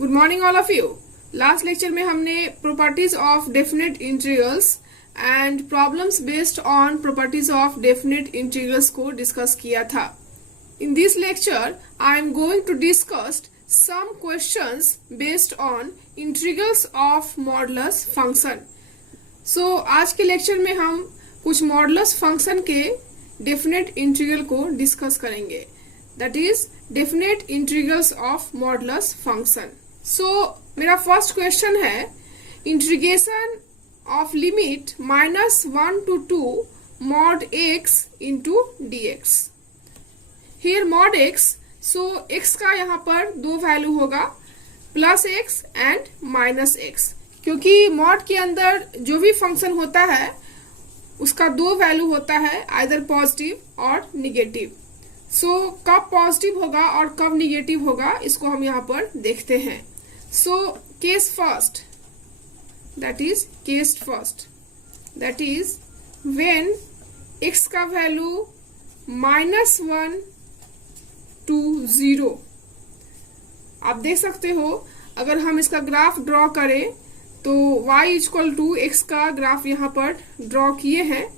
Good morning all of you. Last lecture में हमने properties of definite integrals and problems based on properties of definite integrals को discuss किया था। In this lecture I am going to discuss some questions based on integrals of modulus function. So आज के lecture में हम कुछ modulus function के definite integral को डिस्कस करेंगे, that is definite integrals of modulus function. So मेरा first question है integration of limit -1 to 2 mod x into dx। Here mod x, so x का यहाँ पर दो वैल्यू होगा, +x एंड -x, क्योंकि मॉड के अंदर जो भी फंक्शन होता है उसका दो वैल्यू होता है, आइदर पॉजिटिव और निगेटिव। सो कब पॉजिटिव होगा और कब निगेटिव होगा इसको हम यहाँ पर देखते हैं। So case first, that is when x का वैल्यू -1 to 0। आप देख सकते हो अगर हम इसका ग्राफ ड्रॉ करें तो y = x का ग्राफ यहाँ पर ड्रॉ किए हैं।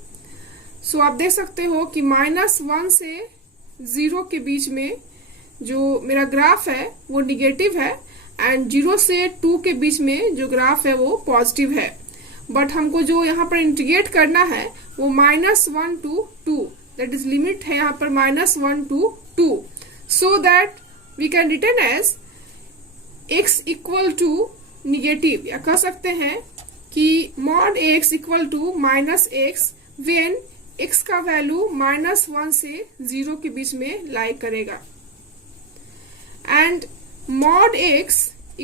सो आप देख सकते हो कि -1 से 0 के बीच में जो मेरा ग्राफ है वो निगेटिव है एंड 0 से 2 के बीच में जो ग्राफ है वो पॉजिटिव है। बट हमको जो यहाँ पर इंटीग्रेट करना है वो -1 to 2, दैट इज लिमिट है यहाँ पर -1 to 2, so that we can written as x = negative, या कह सकते हैं कि mod x = -x when x का वैल्यू -1 से 0 के बीच में लाई करेगा, and mod x =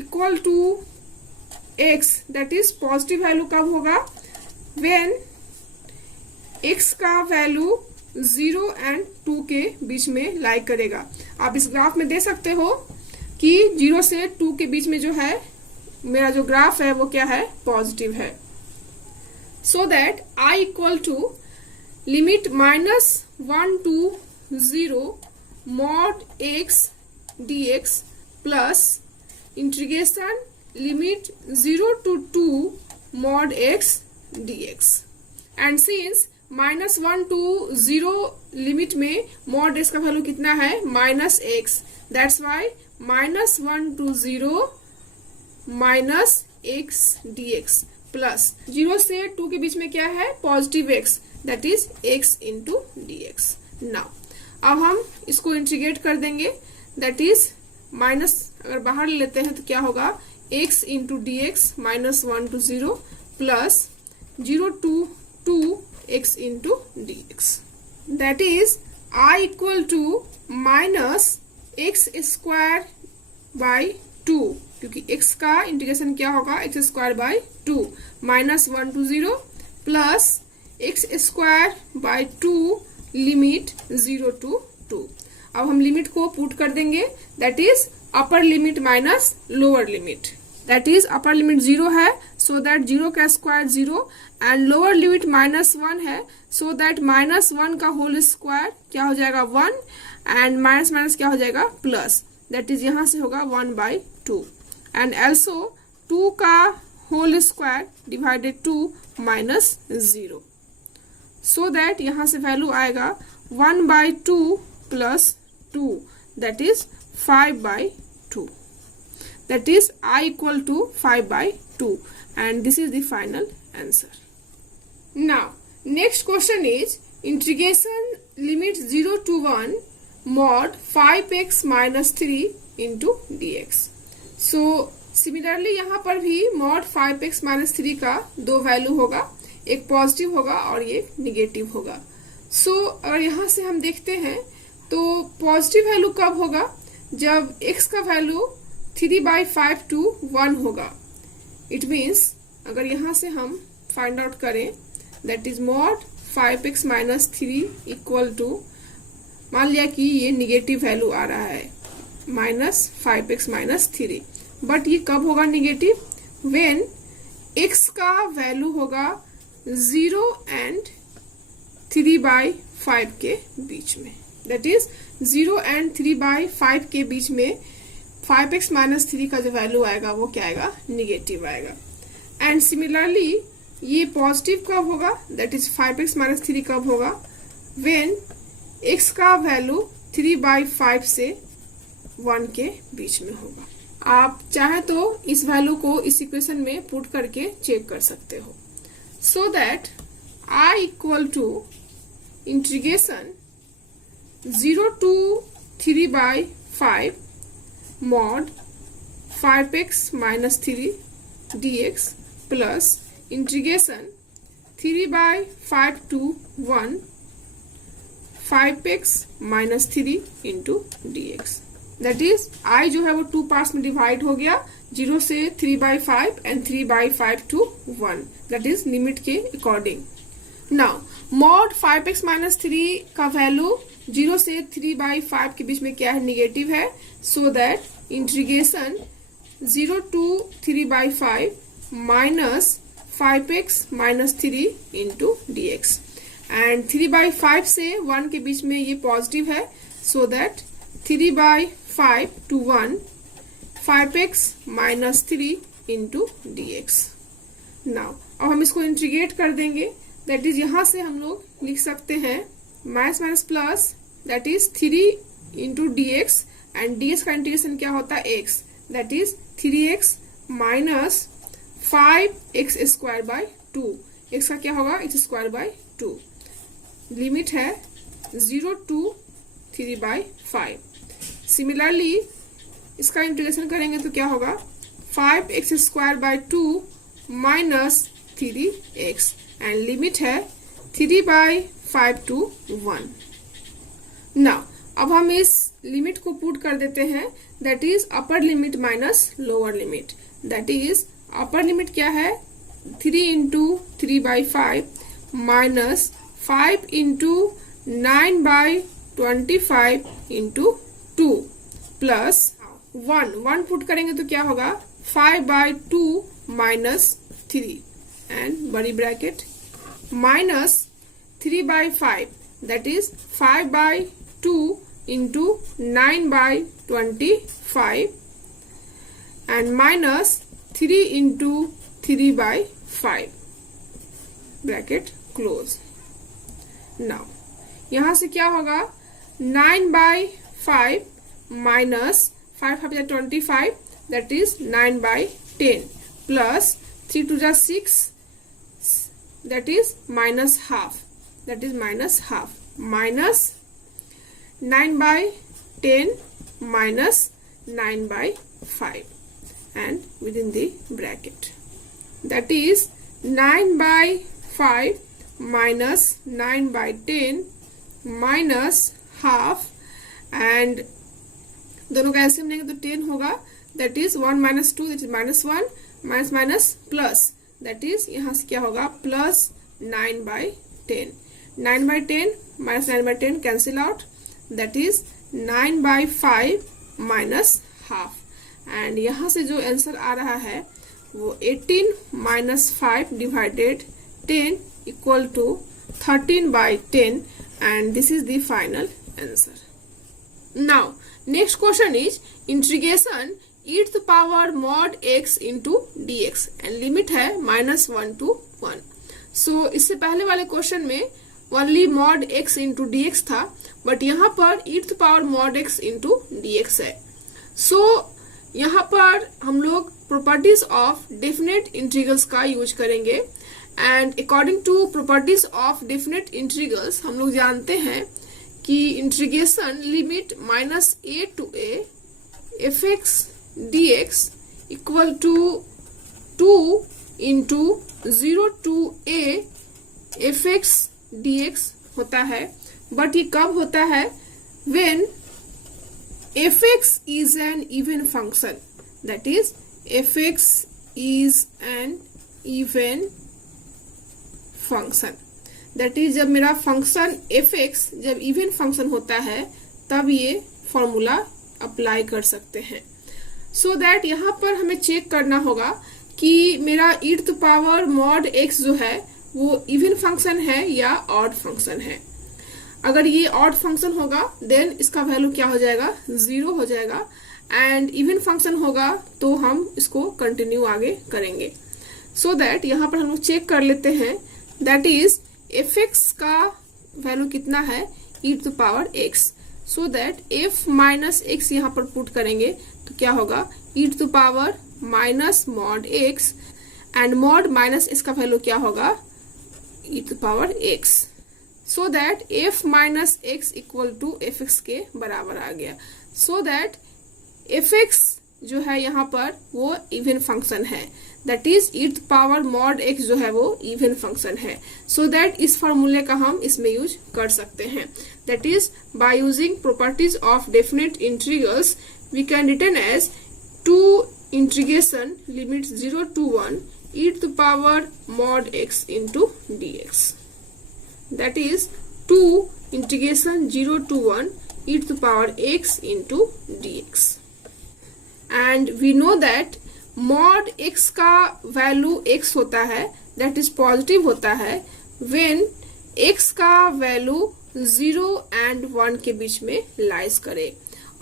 x, that is positive value कब होगा, when x का वैल्यू 0 एंड 2 के बीच में लाई करेगा। आप इस ग्राफ में दे सकते हो कि 0 से 2 के बीच में जो है मेरा जो ग्राफ है वो क्या है, पॉजिटिव है। सो that I = limit -1 to 0 mod x dx plus integration limit 0 to 2 mod x dx। And since -1 to 0 limit में mod x का वैल्यू कितना है, -x, that's why -1 to 0 -x dx plus 0 से 2 के बीच में क्या है, positive x, that is x into dx। Now अब हम इसको इंटीग्रेट कर देंगे, दैट इज माइनस अगर बाहर ले लेते हैं तो क्या होगा, x into dx -1 to 0 plus 0 to 2 x into dx, that is I = -x² 2, क्योंकि x का इंटीग्रेशन क्या होगा, x² 2 -1 to 0 plus x² 2 limit 0 to 2। अब हम लिमिट को पुट कर देंगे, that is upper limit minus lower limit, that is upper limit 0 है, सो दैट 0 का स्क्वायर 0 एंड लोअर लिमिट -1 है, सो दैट -1 का होल स्क्वायर क्या हो जाएगा, 1 एंड माइनस क्या हो जाएगा, प्लस, दैट इज यहाँ से होगा 1/2 एंड ऑल्सो 2 का whole square divided 2 -0, so that यहाँ से वैल्यू आएगा 1/2 plus 2, that is 5/2, that is I = 5/2 and this is the final answer. Now next question is integration limit 0 to 1 mod 5x - 3 into dx। so similarly यहाँ पर भी mod 5x - 3 का दो value होगा, एक पॉजिटिव होगा और ये निगेटिव होगा। so अगर यहाँ से हम देखते हैं तो पॉजिटिव वैल्यू कब होगा, जब x का वैल्यू 3/5 to 1 होगा। इट मीन्स अगर यहाँ से हम फाइंड आउट करें, दैट इज mod 5x - 3 = मान लिया कि ये निगेटिव वैल्यू आ रहा है -5x - 3, बट ये कब होगा निगेटिव, व्हेन x का वैल्यू होगा 0 एंड 3/5 के बीच में, दैट इज 0 एंड 3/5 के बीच में 5x माइनस 3 का जो वैल्यू आएगा वो क्या आएगा, निगेटिव आएगा। एंड सिमिलरली ये पॉजिटिव कब होगा, दैट इज 5x माइनस 3 कब होगा, व्हेन x का वैल्यू 3/5 से 1 के बीच में होगा। आप चाहे तो इस वैल्यू को इस इक्वेशन में पुट करके चेक कर सकते हो। So that I equal to integration 0 to 3/5 mod 5x minus 3 dx plus integration 3/5 to 1 5x minus 3 into dx। That is I जो है वो 2 पार्ट्स में डिवाइड हो गया, 0 से 3/5 and 3/5 to 1, that is limit के according. Now mod 5x minus 3 का value 0 से 3/5 के बीच में क्या है, निगेटिव है। So that integration 0 to 3/5 minus 5x minus 3 into dx। And 3/5 से 1 के बीच में ये पॉजिटिव है, so that 3/5 to 1 5x minus 3 into dx। Now अब हम इसको इंटीग्रेट कर देंगे, दैट इज यहां से हम लोग लिख सकते हैं minus minus plus, that is 3 into dx and dx का इंटीग्रेशन क्या होता है, x, that is 3x minus 5x square by 2, x का क्या होगा, x स्क्वायर बाय 2। लिमिट है 0 to 3/5। सिमिलरली इसका इंटीग्रेशन करेंगे तो क्या होगा, 5x square by 2 minus 3x and limit है 3/5 to 1। नाउ अब हम इस लिमिट को पुट कर देते हैं, that is upper limit minus lower limit. That is upper limit क्या है, 3 into 3/5 minus 5 into 9/25 into 2 plus 1 put करेंगे तो क्या होगा, 5/2 माइनस 3 एंड बड़ी bracket minus 3/5, that is 5/2 into 9/25 and minus 3 into 3/5 bracket close. Now यहां से क्या होगा, 9/5 minus 5/25 that is 9/10 plus 3 to 6 that is minus half, that is minus half minus 9/10 minus 9/5 and within the bracket, that is 9/5 minus 9/10 minus half and दोनों का LCM लेंगे तो 10 होगा, that is 1 minus 2 that is minus 1 minus minus plus that is यहाँ से क्या होगा plus 9/10, 9/10 minus 9/10 cancel out, that is 9/5 minus half and यहाँ से जो आंसर आ रहा है वो 18 minus 5 divided 10 equal to 13/10 and this is the final answer. Now next question is integration e to the power mod x into dx and limit है -1 to 1. So इससे पहले वाले क्वेश्चन में only mod x into dx था, but यहाँ पर e to the power mod x into dx है. So यहाँ पर हम लोग प्रॉपर्टीज ऑफ डेफिनेट इंटीग्रल्स का यूज करेंगे and according to properties of definite integrals हम लोग जानते हैं कि integration limit -a to a fx dx equal to 2 into 0 to a fx dx होता है, बट ये कब होता है when fx is an even function, that is fx is an even function, that is जब मेरा फंक्शन fx जब even function होता है तब ये फॉर्मूला अप्लाई कर सकते हैं. सो दैट यहाँ पर हमें चेक करना होगा कि मेरा e to the power mod x जो है वो इवन फंक्शन है या ऑड फंक्शन है. अगर ये ऑड फंक्शन होगा देन इसका वैल्यू क्या हो जाएगा, 0 हो जाएगा एंड इवन फंक्शन होगा तो हम इसको कंटिन्यू आगे करेंगे. सो दैट यहाँ पर हम लोग चेक कर लेते हैं. दैट इज एफ एक्स का वैल्यू कितना है, e to power x. So that f minus x यहाँ पर पुट करेंगे तो क्या होगा, e to power minus mod x and mod minus इसका वैल्यू क्या होगा, e to power x. So that f minus X equal to F X के बराबर आ गया. सो दैट एफ एक्स जो है यहाँ पर वो इवन फंक्शन है. That is e to power mod x जो है वो इवन फंक्शन है. सो दैट इस फॉर्मूले का हम इसमें यूज कर सकते हैं. That is by using properties of definite integrals we can return as 2 integration limit 0 to 1 e to the power mod x into dx. That is 2 integration 0 to 1 e to the power x into dx. And we know that mod x का value x होता है, that is positive होता है when x का value 0 and 1 के बीच में lies करे.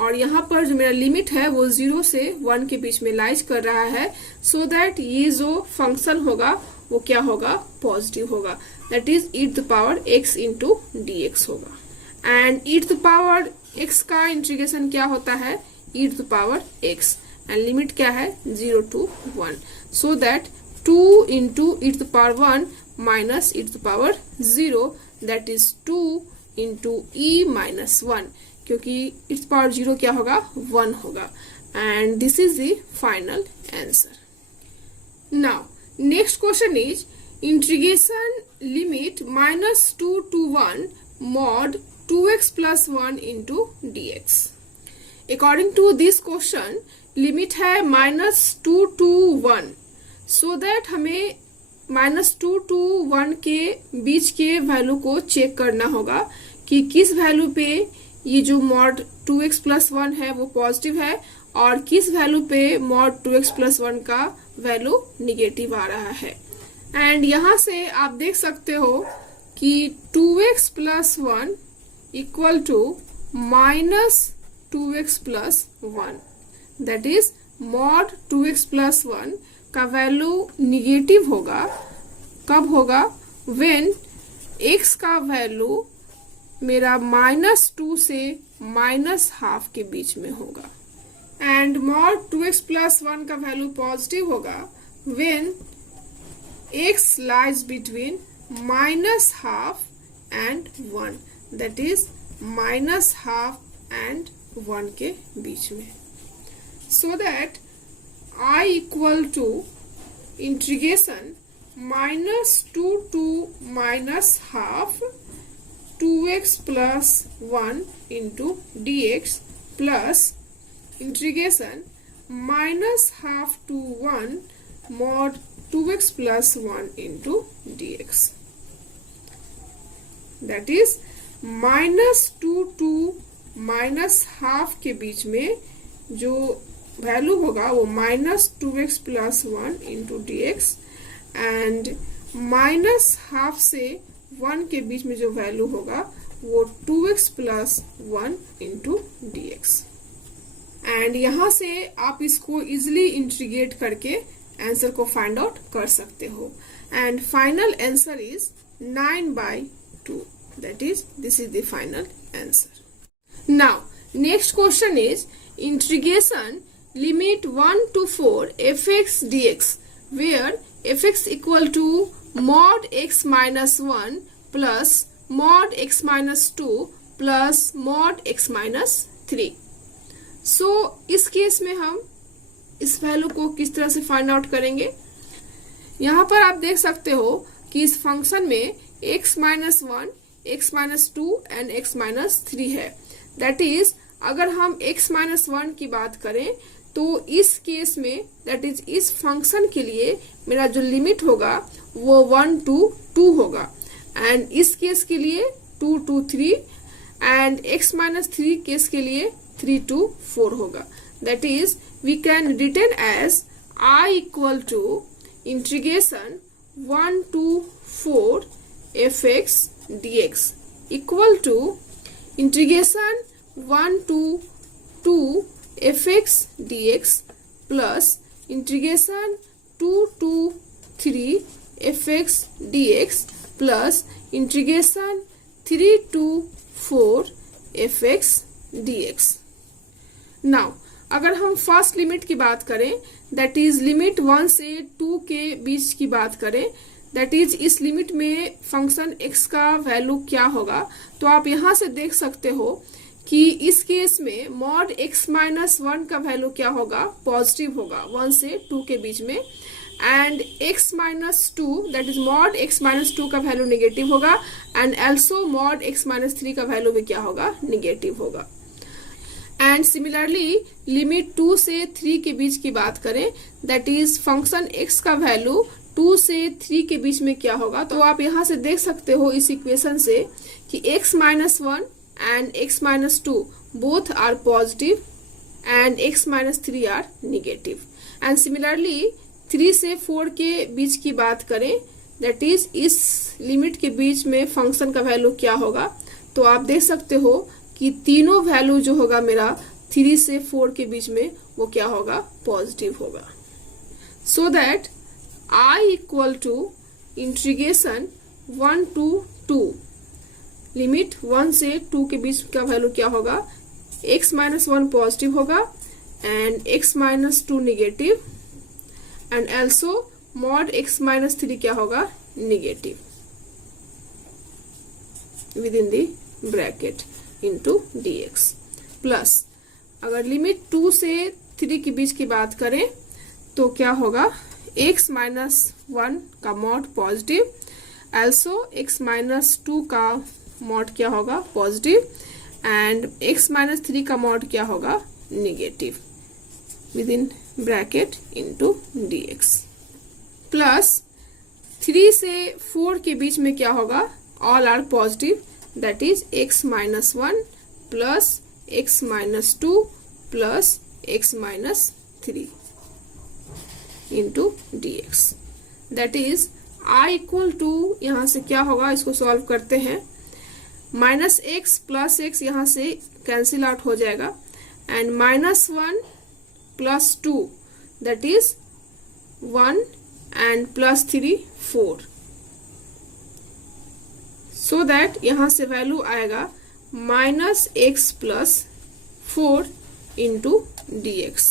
और यहाँ पर जो मेरा लिमिट है वो 0 से 1 के बीच में लाइज कर रहा है. सो दैट ये जो फंक्शन होगा वो क्या होगा, पॉजिटिव होगा. That is e to the power x into dx होगा. And e to the power x का इंटीग्रेशन क्या होता है, e to the power x and limit क्या है 0 to 1. So that 2 into e to the power 1 minus e to the power 0 that is 2 into e minus 1, क्योंकि e to the power 0 क्या होगा, 1 होगा. And this is the final answer. Now next question is integration limit -2 to 1 mod 2x plus 1 into dx. According to this question, limit है -2 to 1. So that हमें -2 to 1 के बीच के value को check करना होगा कि किस वैल्यू पे ये जो मॉड 2x plus 1 है वो पॉजिटिव है और किस वैल्यू पे मॉड 2x plus 1 का वैल्यू निगेटिव आ रहा है. एंड यहाँ से आप देख सकते हो कि 2x plus 1 equal to -2x plus 1. That is mod 2x plus 1 का वैल्यू निगेटिव होगा. कब होगा, व्हेन x का वैल्यू मेरा -2 से -12 के बीच में होगा. एंड मॉड 2x plus 1 का वैल्यू पॉजिटिव होगा when x lies between -12 and 1. That is -12 and 1 के बीच में. So that I equal to integration -2 to -12 2x plus 1 into dx plus integration -12 to 1 mod 2x plus 1 into dx. That is -2 to -12 के बीच में जो value होगा वो -2x plus 1 into dx and -12 से 1 के बीच में जो वैल्यू होगा वो 2x plus 1 into dx. And यहाँ से आप इसको इजिली इंटीग्रेट करके आंसर को फाइंड आउट कर सकते हो. And final answer is 9/2. That is this is the final answer. Now next question is integration limit 1 to 4 fx dx where fx equal to mod x minus 1 plus mod x minus 2 plus mod x minus 3. So इस case में हम इस value को किस तरह से find out करेंगे. यहाँ पर आप देख सकते हो कि इस फंक्शन में x minus 1, x minus 2 and x minus 3 है. दैट इज अगर हम x minus 1 की बात करें तो इस केस में दैट इज इस फंक्शन के लिए मेरा जो लिमिट होगा वो 1 to 2 होगा एंड इस केस के लिए 2 to 3 and x minus 3 case के लिए 3 to 4 होगा. That is we can return as I equal to integration 1 to 4 fx dx equal to integration 1 to 2 fx dx plus integration 2 to 3 fx dx plus integration 3 to 4 fx dx। Now अगर हम first limit की बात करें, that is limit 1 से 2 के बीच की बात करें, दैट इज इस लिमिट में फंक्शन x का वैल्यू क्या होगा, तो आप यहां से देख सकते हो कि इस केस में मॉड x माइनस 1 का वैल्यू क्या होगा, पॉजिटिव होगा 1 से 2 के बीच में, and x minus 2 that is mod x minus 2 का वैल्यू निगेटिव होगा, and also mod x minus 3 का वैल्यू भी क्या होगा, निगेटिव होगा। एंड सिमिलरली लिमिट 2 से 3 के बीच की बात करें, दैट इज फंक्शन x का वैल्यू 2 से 3 के बीच में क्या होगा, तो आप यहां से देख सकते हो इस इक्वेशन से कि x minus 1 and x minus 2 both are positive and x minus 3 are negative. And similarly 3 से 4 के बीच की बात करें, दैट इज इस लिमिट के बीच में फंक्शन का वैल्यू क्या होगा, तो आप देख सकते हो कि तीनों वैल्यू जो होगा मेरा 3 से 4 के बीच में वो क्या होगा, पॉजिटिव होगा। So that I equal to integration 1 to 2 limit 1 से 2 के बीच का वैल्यू क्या होगा, x माइनस 1 पॉजिटिव होगा and x minus 2 negative, and also mod x minus 3 क्या होगा, negative with in the bracket into dx plus अगर लिमिट 2 से 3 के बीच की बात करें तो क्या होगा, x माइनस 1 का mod positive, also x minus 2 का मॉड क्या होगा, पॉजिटिव, एंड x माइनस 3 का मॉड क्या होगा, negative within bracket into dx plus 3 से 4 के बीच में क्या होगा, all are positive, that is x minus 1 plus x minus 2 plus x minus 3 into dx, that is I equal to, यहां से क्या होगा, इसको सॉल्व करते हैं, माइनस एक्स प्लस एक्स यहां से कैंसिल आउट हो जाएगा, and minus 1 plus 2 that is 1 and plus 3 4, so that यहां से वैल्यू आएगा minus x plus 4 into D x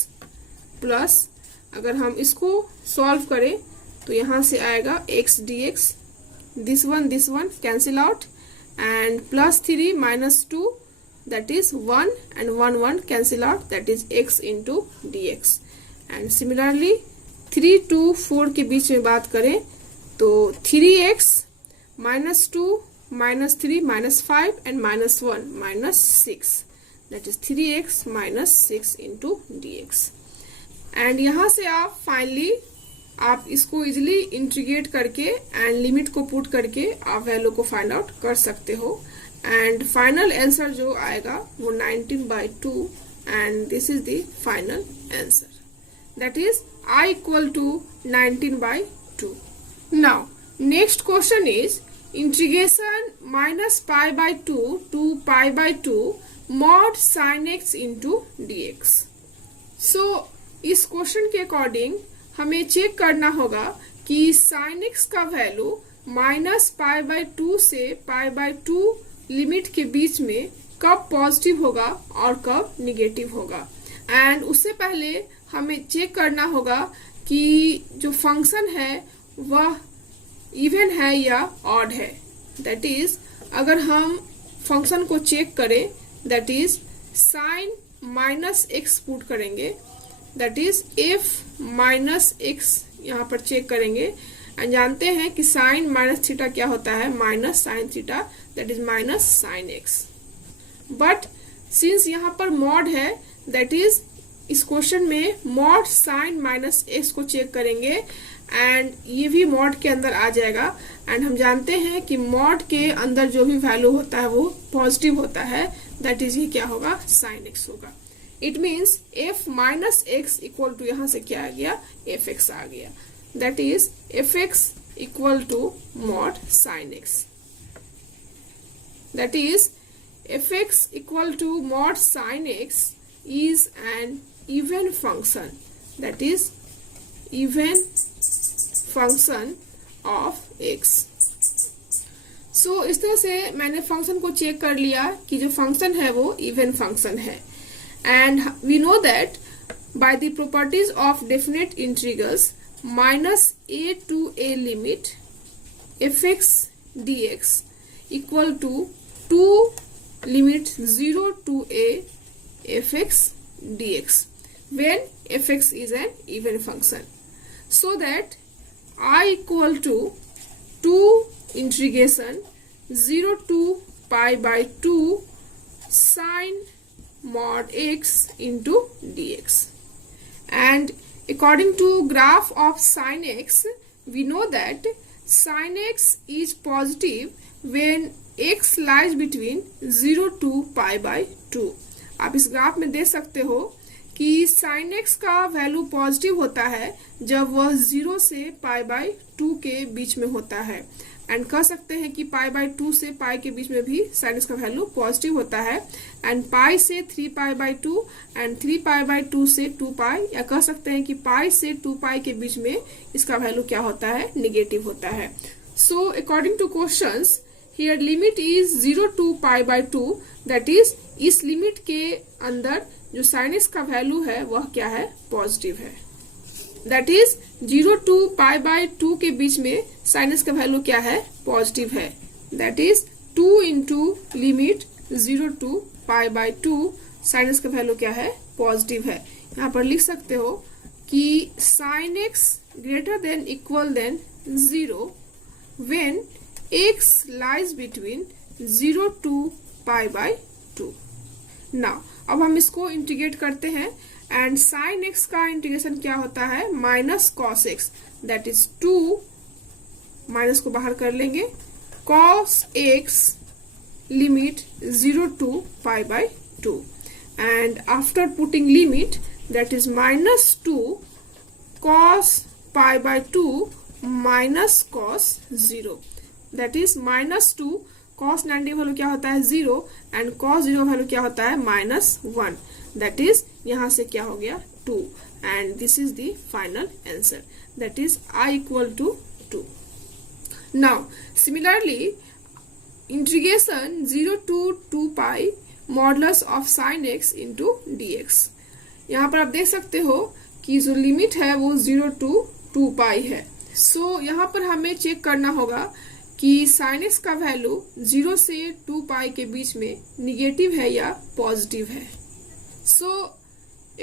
plus अगर हम इसको सॉल्व करें तो यहां से आएगा x d x, this one cancel out, and plus 3 minus 2 that is 1 and 1 cancel out, that is x into D x. And similarly 3 to 4 के बीच में बात करें तो 3x minus 2 minus 3 minus 5 and minus 1 minus 6, that is 3x minus 6 into dx। And यहां से आप finally आप इसको इजिली इंटीग्रेट करके एंड लिमिट को पुट करके आप वैल्यू को फाइंड आउट कर सकते हो, एंड फाइनल आंसर जो आएगा वो 19/2, and this is the final answer, that is I equal to 19/2। Now next question is integration minus π/2 to π/2 mod sin x into dx। सो इस क्वेश्चन के अकॉर्डिंग हमें चेक करना होगा कि sin x का वैल्यू माइनस π/2 से π/2 लिमिट के बीच में कब पॉजिटिव होगा और कब निगेटिव होगा, एंड उससे पहले हमें चेक करना होगा कि जो फंक्शन है वह इवन है या ऑड है, दैट इज अगर हम फंक्शन को चेक करें that is sine minus x put करेंगे, that is f minus x यहाँ पर चेक करेंगे, एंड जानते हैं कि साइन माइनस थीटा क्या होता है, minus sine theta, that is minus sine x. But since यहाँ पर मॉड है दैट इज इस क्वेश्चन में मॉड साइन माइनस एक्स को चेक करेंगे एंड ये भी मॉड के अंदर आ जाएगा, एंड हम जानते हैं कि मॉड के अंदर जो भी वैल्यू होता है वो पॉजिटिव होता है, दैट इज ये क्या होगा, साइन एक्स होगा। It means F minus X equal to यहाँ से क्या आ गया, एफ एक्स आ गया, that is F X equal to mod sine X, that is F X equal to mod sine X is an even function, that is even function of x. सो इस तरह से मैंने फंक्शन को check कर लिया कि जो फंक्शन है वो इवन फंक्शन है. And we know that by the properties of definite integrals minus a to a limit fx dx equal to 2 limit 0 to a fx dx when fx is an even function, so that I equal to 2 integration 0 to pi by 2 sin mod x into dx. And according to graph of sin x, we know that sin x is positive when x lies between 0 to pi by 2. आप इस graph में देख सकते हो कि sin x का value positive होता है जब वह 0 से पाई बाय 2 के बीच में होता है. एंड कह सकते हैं कि पाई बाय 2 से पाई के बीच में भी sin x का वैल्यू पॉजिटिव होता है. एंड पाई से 3 पाई बाय 2 एंड 3 पाई बाय 2 से 2 पाई, या कह सकते हैं कि पाई से 2 पाई के बीच में इसका वैल्यू क्या होता है, निगेटिव होता है. So according two questions here limit is 0 to pi by 2, that is इस लिमिट के अंदर जो sin x का वैल्यू है वह क्या है, पॉजिटिव है. that is 0 to pi by 2 के बीच में sin x का वैल्यू क्या है, पॉजिटिव है. that is 2 into limit 0 to pi by 2 sin x का वैल्यू क्या है, पॉजिटिव है. यहाँ पर लिख सकते हो कि sin x greater than equal than 0 when x lies between 0 to pi by 2. Now, अब हम इसको इंटीग्रेट करते हैं एंड sin x का इंटीग्रेशन क्या होता है, minus cos x, that is 2, minus को बाहर कर लेंगे, cos x limit 0 to pi by 2 and after putting limit that is minus 2 cos pi by 2 minus cos 0, that is minus 2 cos 90 value क्या होता है, 0 एंड cos 0 वैल्यू क्या होता है, माइनस 1, दैट इज यहाँ से क्या हो गया, 2 and this is the final answer, that is I equal to 2. Now similarly integration 0 to 2 pi modulus of sin x into dx. यहाँ पर आप देख सकते हो कि जो लिमिट है वो 0 to 2 पाई है. सो यहाँ पर हमें चेक करना होगा कि sin x का वैल्यू 0 से 2 पाई के बीच में निगेटिव है या पॉजिटिव है. So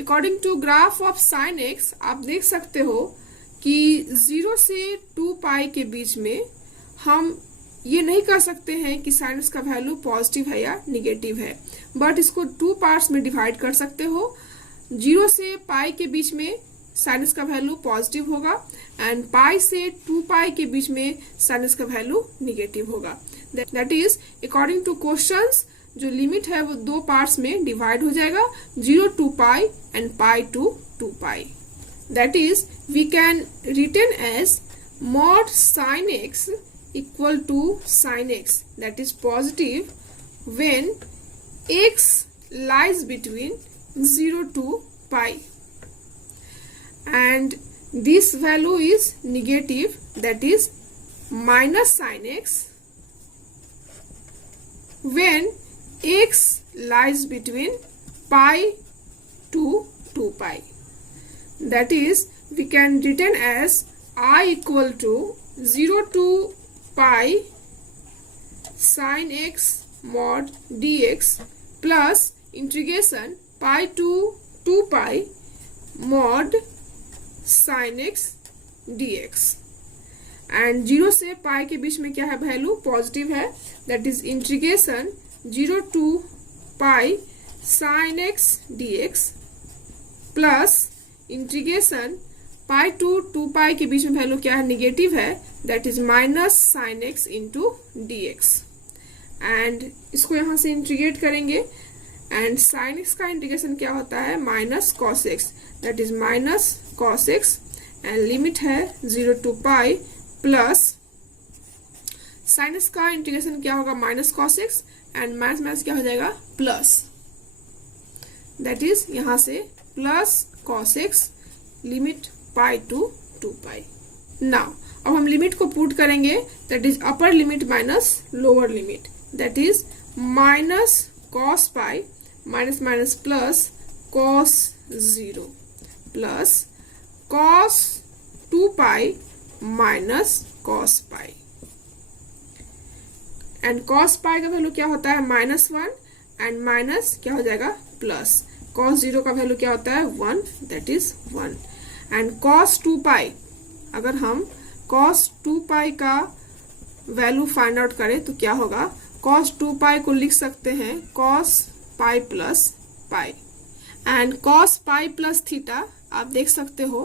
according to graph of sin x आप देख सकते हो कि 0 से 2 पाई के बीच में हम ये नहीं कह सकते हैं कि sin x का वैल्यू पॉजिटिव है या निगेटिव है, बट इसको 2 पार्ट्स में डिवाइड कर सकते हो. 0 से पाई के बीच में sin x का वैल्यू पॉजिटिव होगा एंड पाई से 2 पाई के बीच में sin x का वैल्यू निगेटिव होगा. That is according two questions जो लिमिट है वो 2 पार्ट्स में डिवाइड हो जाएगा, 0 to pi and pi to 2 pi. That is we can written as mod sin x equal to sin x, that is positive when x lies between 0 to pi. And this value is negative, that is minus sin x when x lies between pi to 2 pi. That is we can written as I equal to 0 to pi sin x mod dx plus integration pi to 2 pi mod sin x dx. And 0 से pi के बीच में क्या है, value positive है, that is integration 0 to pi sin x dx plus integration pi to 2 pi के बीच में वैल्यू क्या है, निगेटिव है, that is minus sin x into dx. And इसको यहाँ से इंटीग्रेट करेंगे एंड sin x का इंटीग्रेशन क्या होता है, minus cos x, that is minus cos x and limit है 0 to pi plus sin x का इंटीग्रेशन क्या होगा, minus cos x and minus minus क्या हो जाएगा, प्लस. दैट इज यहां से plus cos x limit pi to 2 pi. Now अब हम लिमिट को पुट करेंगे, that is upper limit minus lower limit, that is minus cos pi minus minus plus cos 0 plus cos 2 pi minus cos pi. And cos pi का value क्या होता है -1 and minus क्या हो जाएगा प्लस cos 0 का value क्या होता है 1, दैट इज 1 एंड cos 2 पाई, अगर हम cos 2 पाई का वैल्यू फाइंड आउट करें तो क्या होगा, cos 2 पाई को लिख सकते हैं cos pi plus pi and cos pi plus theta, आप देख सकते हो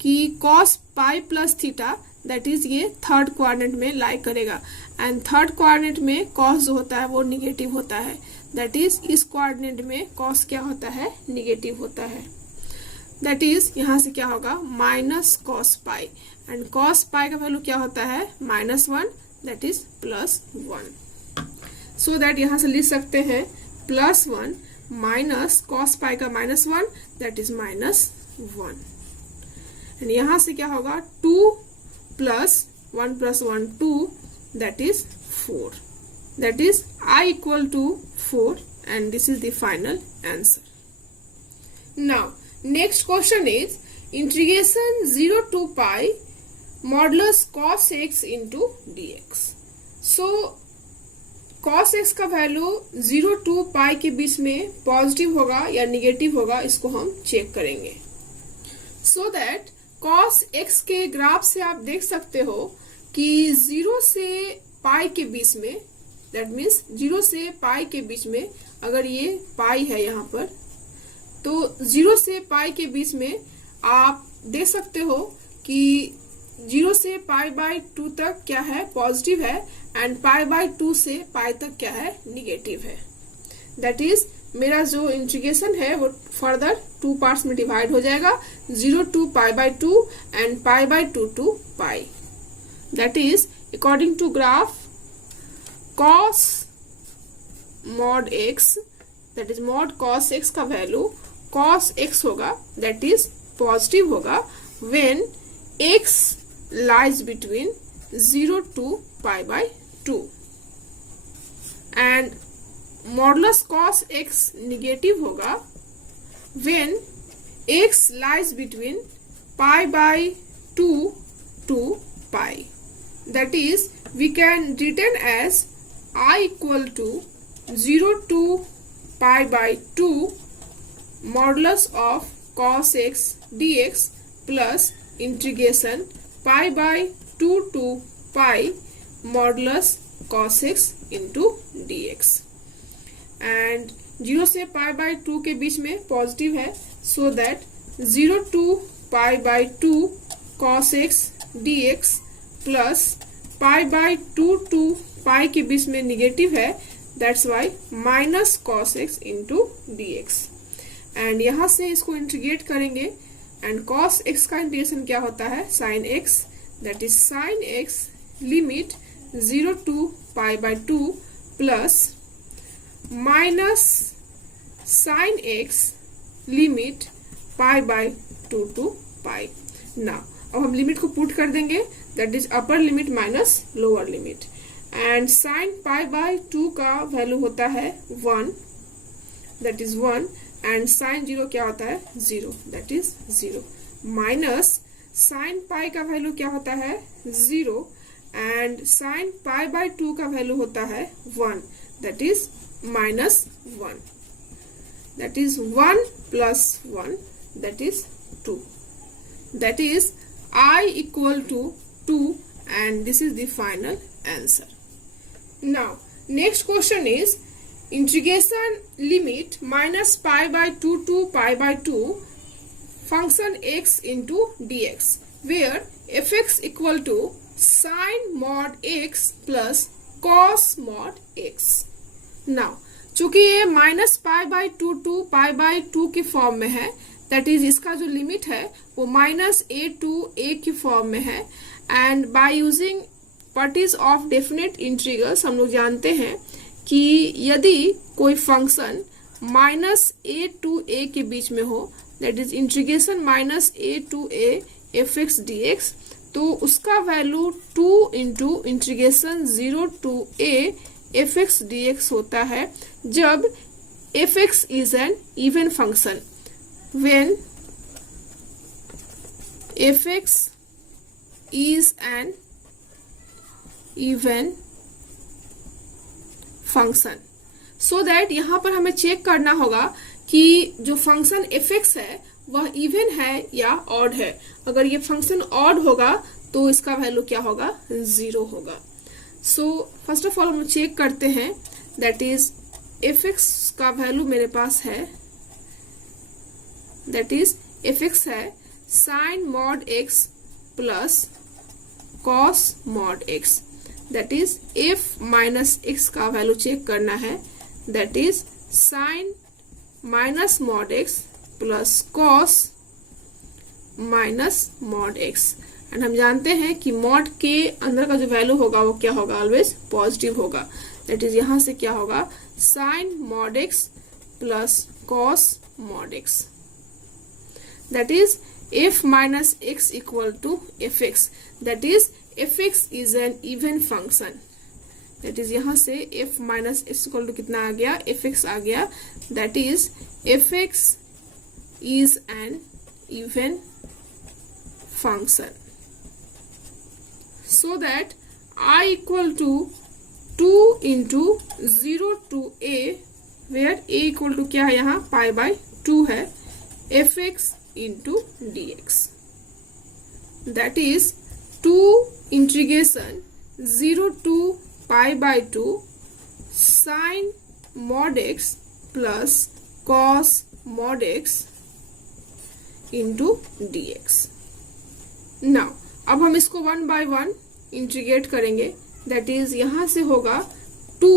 कि cos pi plus theta that is ये थर्ड क्वाड्रेंट में लाई करेगा एंड थर्ड क्वाड्रेंट में cos जो होता है वो निगेटिव होता है, दैट इज इस क्वाड्रेंट में cos क्या होता है निगेटिव होता है, दैट इज यहां से क्या होगा minus cos pi and cos pi का वैल्यू क्या होता है -1, दैट इज +1, सो दैट यहां से लिख सकते हैं +1 माइनस cos पाई का -1 दैट इज -1 एंड यहां से क्या होगा 2 plus 1 + 1 2 that is 4, that is I equal to 4 and this is the final answer. Now next question is integration 0 to pi modulus cos x into dx. So cos x का value 0 to pi के बीच में positive होगा या negative होगा, इसको हम check करेंगे। So that cos x के ग्राफ से आप देख सकते हो कि 0 से पाई के बीच में, दैट मीन्स 0 से पाई के बीच में, अगर ये पाई है यहाँ पर, तो 0 से पाई के बीच में आप देख सकते हो कि 0 से पाई बाय 2 तक क्या है पॉजिटिव है एंड पाई बाय 2 से पाई तक क्या है निगेटिव है, दैट इज मेरा जो इंटीग्रेशन है वो फर्दर 2 पार्ट्स में डिवाइड हो जाएगा, 0 to pi by 2 and pi by 2 to pi, that is according to graph cos mod x, that is mod cos x का वैल्यू cos x होगा, दैट इज पॉजिटिव होगा when x lies between 0 to pi by 2 and modulus cos x negative होगा when x lies between pi by 2 to pi, that is we can written as I equal to 0 to pi by 2 modulus of cos x dx plus integration pi by 2 to pi modulus cos x into dx and 0 से pi by 2 के बीच में positive है, so that 0 to pi by 2 cos x dx plus pi by 2 to pi के बीच में negative है, that's why minus cos x into dx and यहाँ से इसको इंटीग्रेट करेंगे एंड cos x का इंटीग्रेशन क्या होता है sin x, that is sin x limit 0 to pi by 2 plus minus sin x limit pi by 2 to pi। ना अब हम लिमिट को पुट कर देंगे, that is upper limit minus lower limit and sin pi by 2 का value होता है 1, that is 1 and sin 0 क्या होता है 0, that is 0 minus sin pi का वैल्यू क्या होता है 0 एंड sin pi by 2 का वैल्यू होता है 1, that is -1, that is 1 plus 1 that is 2, that is I equal to 2 and this is the final answer. Now next question is integration limit minus pi by 2 to pi by 2 function x into dx where fx equal to sin mod x plus cos mod x. Now चूंकि ये minus pi by 2 to pi by 2 की form में है, that is इसका जो limit है वो -a to a की फॉर्म में है and by using properties of definite integrals हम लोग जानते हैं कि यदि कोई function minus a to a के बीच में हो, that is integration minus a to a f x d x, तो उसका value 2 into integration 0 to a f x d x होता है जब f x is an even function. When f x is an even function, so that यहां पर हमें check करना होगा कि जो फंक्शन एफ एक्स है वह इवन है या ऑड है। अगर ये फंक्शन ऑड होगा तो इसका वैल्यू क्या होगा, 0 होगा। सो फर्स्ट ऑफ ऑल हम चेक करते हैं, दैट इज एफ एक्स का वैल्यू मेरे पास है, दैट इज एफ एक्स है sine mod x plus cos mod x, that is f minus x का वैल्यू चेक करना है, that is sine minus mod x plus cos minus mod x. And हम जानते हैं कि मॉड के अंदर का जो वैल्यू होगा वो क्या होगा, ऑलवेज पॉजिटिव होगा, दैट इज यहां से क्या होगा sine mod x plus cos mod x, that is f minus x equal to fx, that is fx is an even function, that is यहां से f minus x equal to कितना आ गया, fx आ गया, that is fx is an even function, so that I equal to 2 into 0 to a, where a equal to क्या है यहाँ पाई by 2 है, fx into dx, that is 2 integration 0 to pi by 2 sin mod x plus cos mod x into dx। now अब हम इसको 1 by 1 integrate करेंगे, that is यहां से होगा 2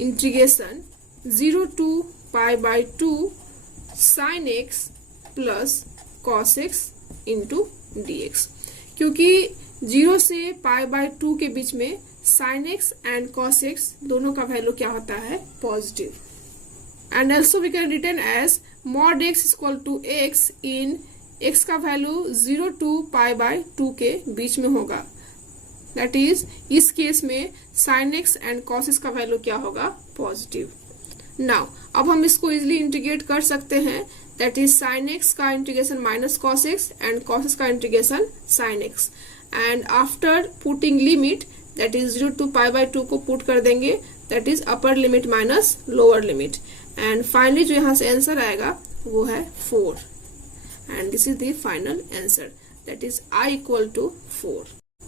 integration 0 to pi by 2 sin x plus cos x into D x, क्योंकि 0 से पाई by 2 के बीच में sin x and cos x दोनों का वैल्यू क्या होता है, positive. And also we can return as mod x equal to x in x का वैल्यू 0 टू पाई बाय 2 के बीच में होगा, दैट इज इस केस में sin x and cos x का वैल्यू क्या होगा, पॉजिटिव। नाउ अब हम इसको इजिली इंटीग्रेट कर सकते हैं, that is sin x का integration minus cos x and cos x का integration sin x, and after putting limit that is 0 to pi by 2 को पुट कर देंगे, that is upper limit minus lower limit, and finally जो यहाँ से answer आएगा वो है 4, and this is the final answer, that is I equal to 4।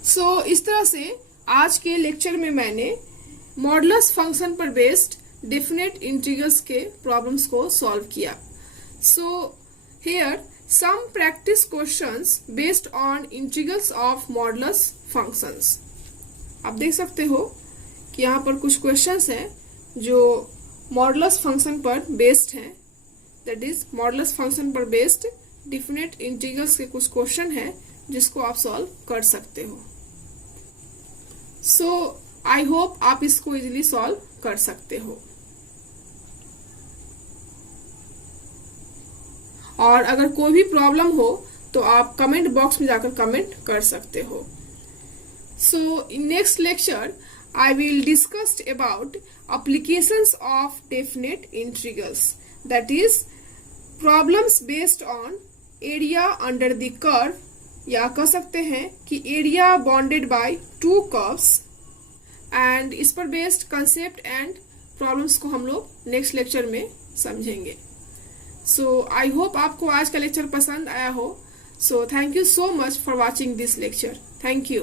so इस तरह से आज के लेक्चर में मैंने मॉडुलस फंक्शन पर बेस्ड डेफिनेट इंटीग्रल्स के प्रॉब्लम्स को सॉल्व किया। So here some practice questions based on integrals of modulus functions। आप देख सकते हो कि यहाँ पर कुछ क्वेश्चंस हैं जो मॉडुलस फंक्शन पर बेस्ड हैं, दैट इज मॉडुलस फंक्शन पर बेस्ड डेफिनेट इंटीग्रल्स के कुछ क्वेश्चन हैं जिसको आप सॉल्व कर सकते हो। सो आई होप आप इसको इजीली सॉल्व कर सकते हो, और अगर कोई भी प्रॉब्लम हो तो आप कमेंट बॉक्स में जाकर कमेंट कर सकते हो। So in next lecture I will discuss about applications of definite integrals, that is problems based on area under the curve, या कह सकते हैं कि area bounded by 2 curves, and इस पर बेस्ड कंसेप्ट एंड प्रॉब्लम्स को हम लोग नेक्स्ट लेक्चर में समझेंगे। सो आई होप आपको आज का लेक्चर पसंद आया हो। So thank you so much for watching this lecture. Thank you.